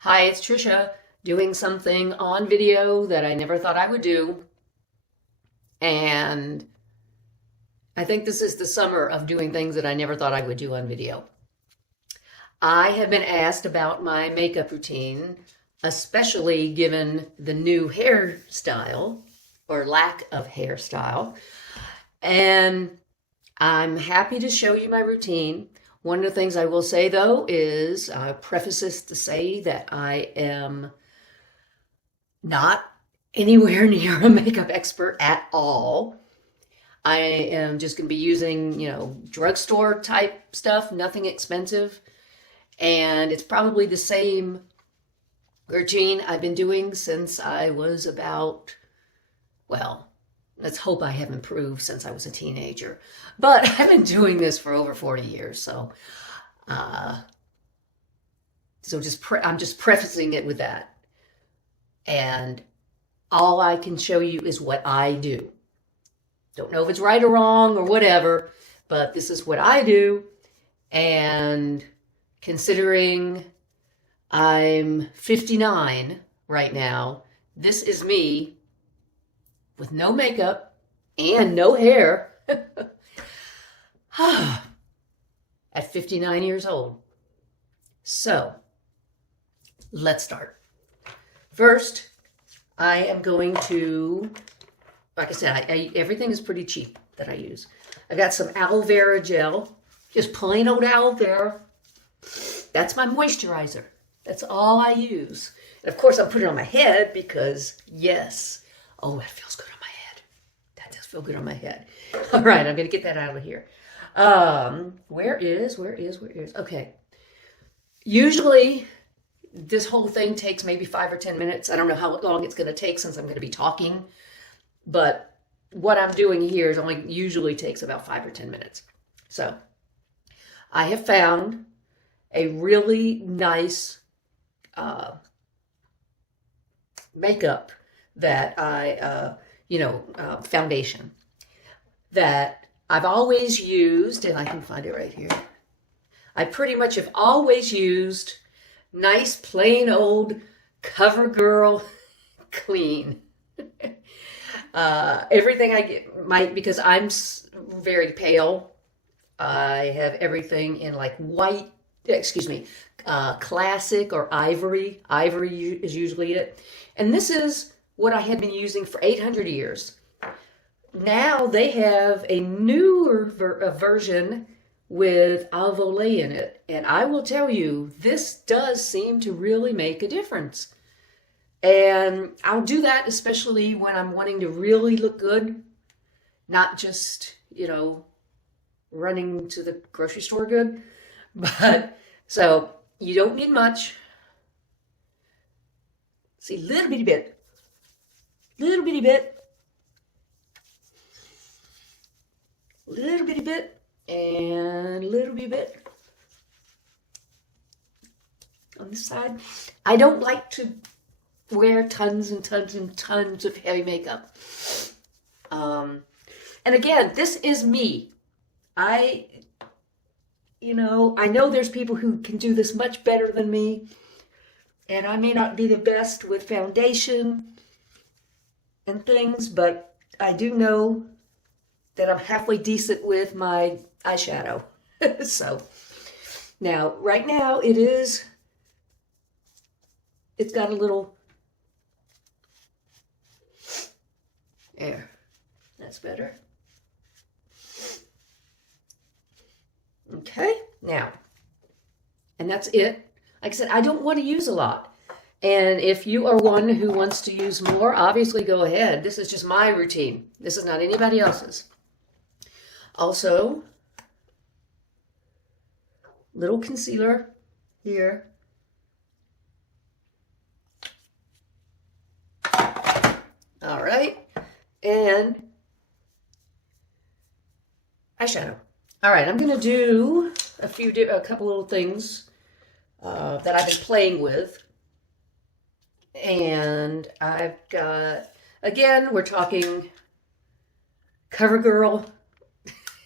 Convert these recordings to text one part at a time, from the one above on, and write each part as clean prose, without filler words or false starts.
Hi, it's Trisha doing something on video that I never thought I would do. And I think this is the summer of doing things that I never thought I would do on video. I have been asked about my makeup routine, especially given the new hairstyle or lack of hairstyle. And I'm happy to show you my routine. One of the things I will say though is I preface this to say that I am not anywhere near a makeup expert at all. I am just going to be using, drugstore type stuff, nothing expensive. And it's probably the same routine I've been doing since I was about, well, let's hope I have improved since I was a teenager. But I've been doing this for over 40 years. Uh, I'm just prefacing it with that. And all I can show you is what I do. Don't know if it's right or wrong or whatever, but this is what I do. And considering I'm 59 right now, this is me with no makeup and no hair at 59 years old. So let's start. First, I am going to, like I said, everything is pretty cheap that I use. I got some aloe vera gel, just plain old aloe vera. That's my moisturizer. That's all I use. And of course, I'll put it on my head because, yes, oh, that feels good on my head. That does feel good on my head. All right, I'm going to get that out of here. Where is? Okay. Usually, this whole thing takes maybe 5 or 10 minutes. I don't know how long it's going to take since I'm going to be talking, but what I'm doing here is only usually takes about 5 or 10 minutes. So I have found a really nice makeup that foundation that I've always used, and I can find it right here. I pretty much have always used nice, plain old CoverGirl clean. Everything I get, because I'm very pale, I have everything in like white, classic or ivory. Ivory is usually it. And this is what I have been using for 800 years. Now they have a newer version with Olay in it. And I will tell you, this does seem to really make a difference. And I'll do that especially when I'm wanting to really look good, not just, running to the grocery store good. But so you don't need much. See, little bitty bit, little bitty bit, little bitty bit, and little bitty bit on this side. I don't like to wear tons and tons and tons of heavy makeup. And again, this is me. I know there's people who can do this much better than me, and I may not be the best with foundation and things, but I do know that I'm halfway decent with my eyeshadow. So now, right now, it's got a little, there, that's better. Okay, now, and that's it. Like I said, I don't want to use a lot. And if you are one who wants to use more, obviously go ahead. This is just my routine. This is not anybody else's. Also, little concealer here. All right, and eyeshadow. All right, I'm going to do a couple little things that I've been playing with. And I've got, again, we're talking CoverGirl,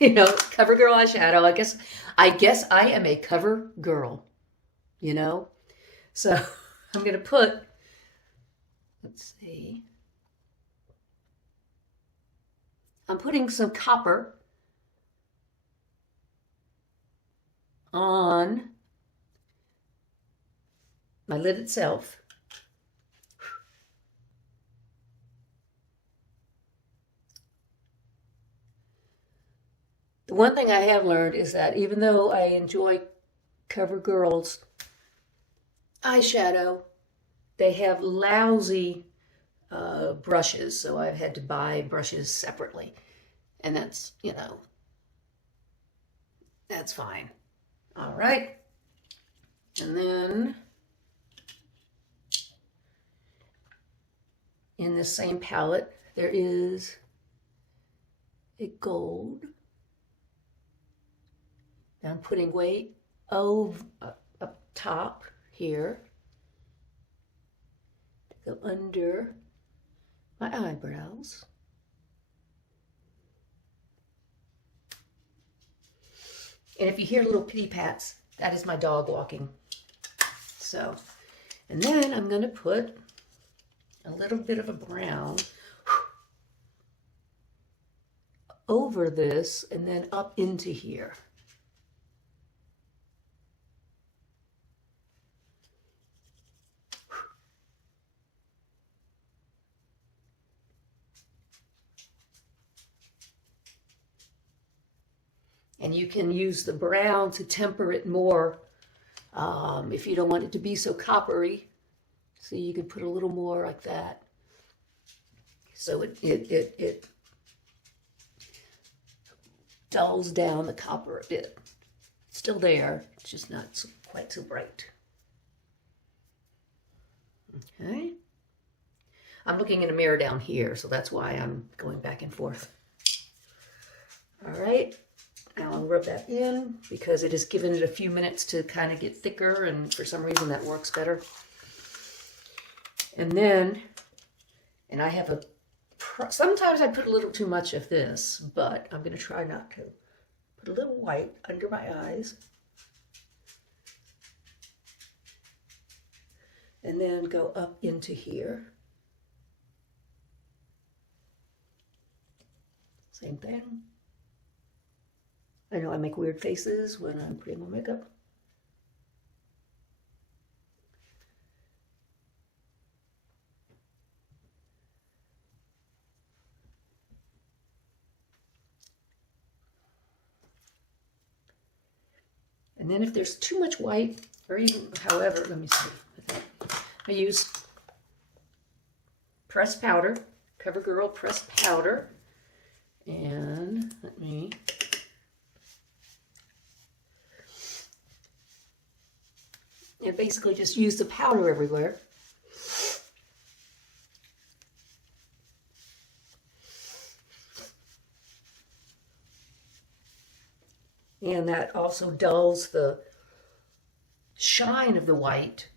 CoverGirl eyeshadow. I guess I am a cover girl, So I'm going to put, let's see, I'm putting some copper on my lid itself. The one thing I have learned is that even though I enjoy CoverGirl's eyeshadow, they have lousy brushes, so I've had to buy brushes separately. And that's, you know, that's fine. All right. And then in this same palette, there is a gold. Now I'm putting weight over up top here to go under my eyebrows. And if you hear little pitty pats, that is my dog walking. So, and then I'm going to put a little bit of a brown over this and then up into here. And you can use the brown to temper it more if you don't want it to be so coppery. So you can put a little more like that. So it dulls down the copper a bit. It's still there, it's just not quite so bright. Okay. I'm looking in a mirror down here, so that's why I'm going back and forth. All right. Now I'll rub that in because it has given it a few minutes to kind of get thicker, and for some reason that works better. And then, and I have sometimes I put a little too much of this, but I'm going to try not to. Put a little white under my eyes. And then go up into here. Same thing. I know I make weird faces when I'm putting on makeup. And then if there's too much white, or even, however, let me see. I use pressed powder, CoverGirl pressed powder. And let me and basically just use the powder everywhere. And that also dulls the shine of the white,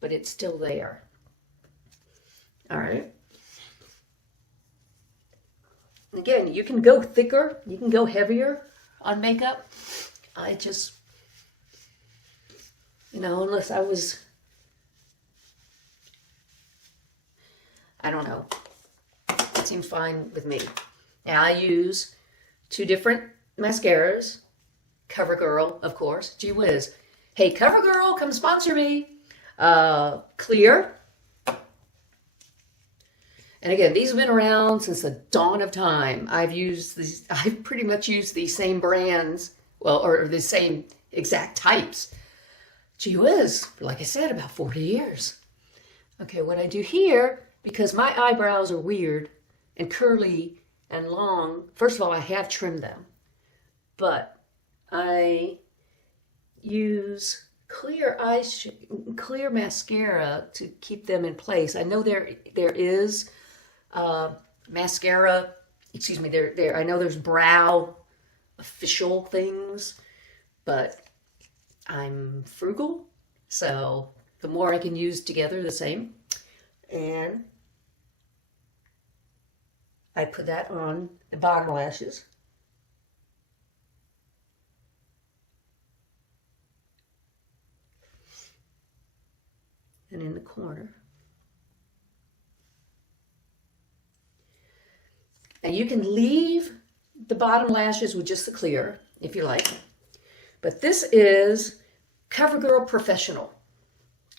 but it's still there. All right. Again, you can go thicker, you can go heavier on makeup. I just, you know, unless I was, I don't know. It seems fine with me. Now I use two different mascaras. CoverGirl, of course. Gee whiz. Hey, CoverGirl, come sponsor me. Clear. And again, these have been around since the dawn of time. I've pretty much used these same brands, well, or the same exact types. Gee whiz, like I said, about 40 years. Okay, what I do here, because my eyebrows are weird and curly and long, first of all, I have trimmed them, but I use clear mascara to keep them in place. I know there is mascara, excuse me, I know there's brow official things, but I'm frugal, so the more I can use together, the same. And I put that on the bottom lashes. and in the corner. Now you can leave the bottom lashes with just the clear if you like. But this is CoverGirl Professional.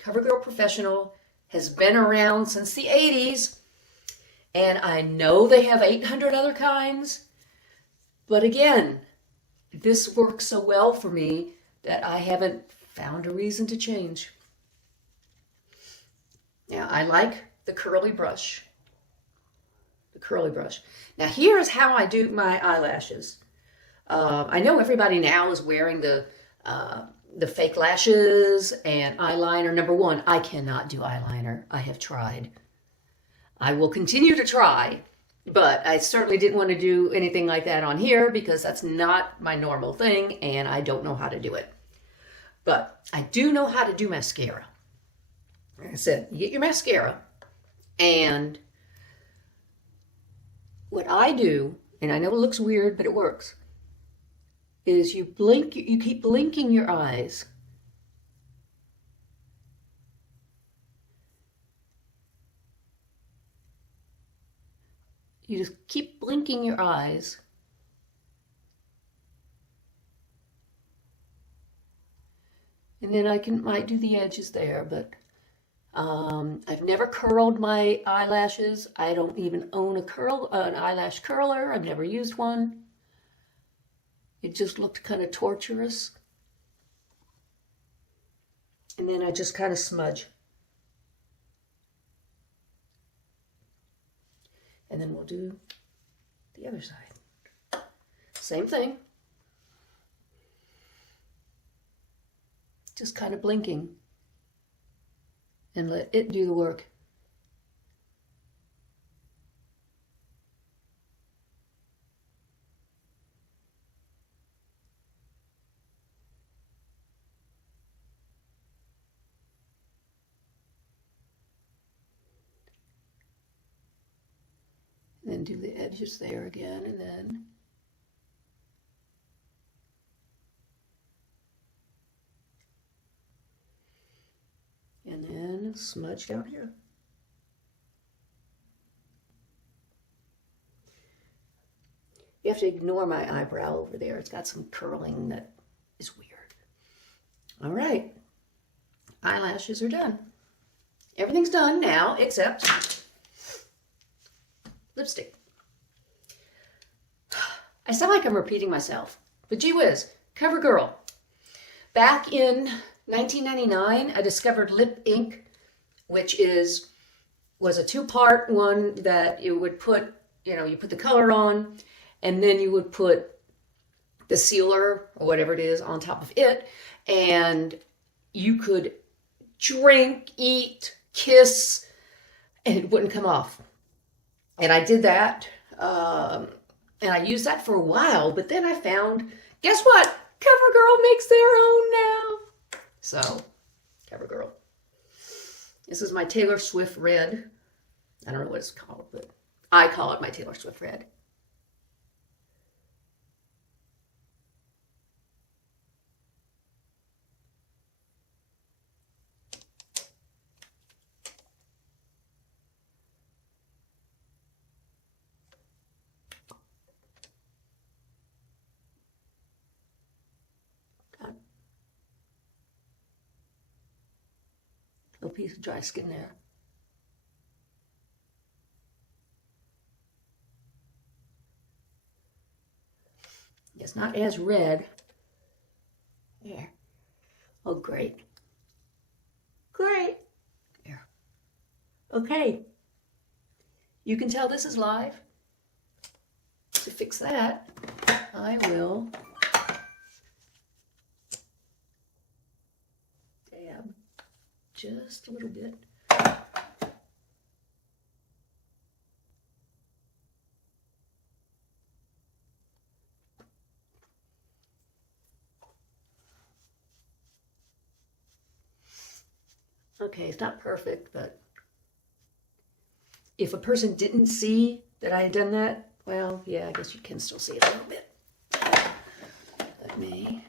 CoverGirl Professional has been around since the 80s, and I know they have 800 other kinds, but again, this works so well for me that I haven't found a reason to change. Now, I like the curly brush. The curly brush. Now, here's how I do my eyelashes. I know everybody now is wearing the fake lashes and eyeliner. Number one, I cannot do eyeliner. I have tried. I will continue to try, but I certainly didn't want to do anything like that on here because that's not my normal thing and I don't know how to do it. But I do know how to do mascara. Like I said, you get your mascara, and what I do, and I know it looks weird, but it works, is you blink, you keep blinking your eyes. You just keep blinking your eyes. And then I might do the edges there, but I've never curled my eyelashes. I don't even own an eyelash curler. I've never used one. It just looked kind of torturous. And then I just kind of smudge. And then we'll do the other side. Same thing. Just kind of blinking. And let it do the work. And then do the edges there again, and then smudge down here. You have to ignore my eyebrow over there. It's got some curling that is weird. All right, eyelashes are done. Everything's done now except lipstick. I sound like I'm repeating myself, but gee whiz, CoverGirl. Back in 1999, I discovered lip ink, which was a two-part one that you would put, you put the color on, and then you would put the sealer or whatever it is on top of it, and you could drink, eat, kiss, and it wouldn't come off. And I did that, and I used that for a while, but then I found, guess what? CoverGirl makes their own now. So, CoverGirl. This is my Taylor Swift red. I don't know what it's called, but I call it my Taylor Swift red. Little piece of dry skin there. It's not as red. There. Oh, great. Great. There. Okay. You can tell this is live. To fix that, I will dab just a little bit. Okay, it's not perfect, but if a person didn't see that I had done that, well, yeah, I guess you can still see it a little bit. Let me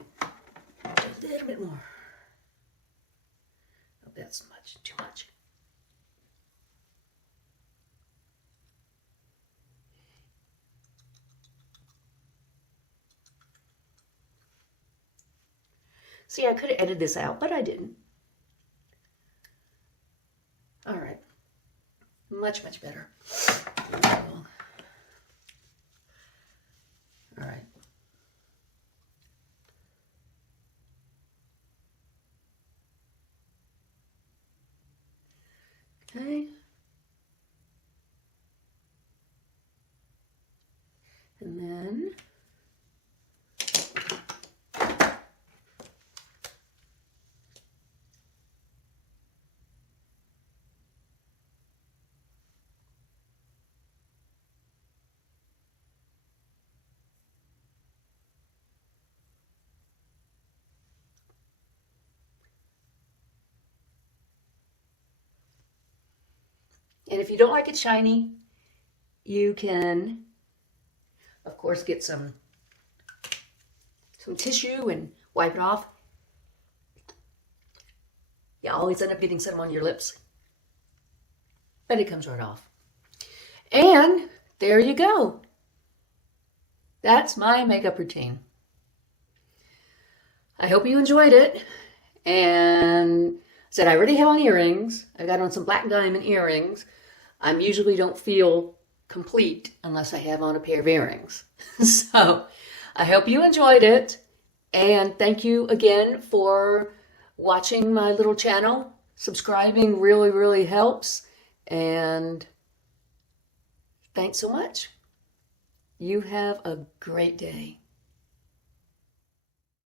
do a little bit more. A bit. that's much, too much. See, I could have edited this out, but I didn't. All right. Much, much better. All right. Okay. And then and if you don't like it shiny, you can, of course, get some tissue and wipe it off. You always end up getting some on your lips, but it comes right off. And there you go. That's my makeup routine. I hope you enjoyed it. And said I already have on earrings. I got on some black diamond earrings. I usually don't feel complete unless I have on a pair of earrings. So I hope you enjoyed it. And thank you again for watching my little channel. Subscribing really, really helps. And thanks so much. You have a great day.